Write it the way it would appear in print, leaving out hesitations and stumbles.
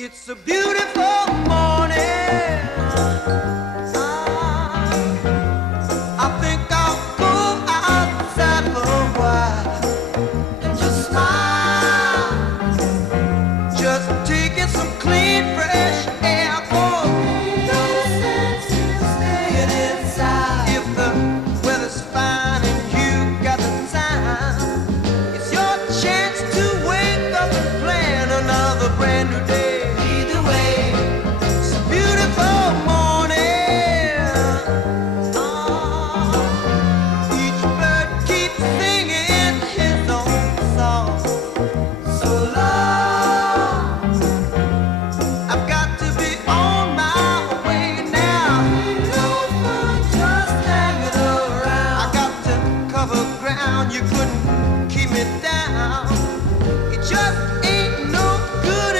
It's a beautiful morning. I think I'll go outside for a while and just smile. Just taking some clean, fresh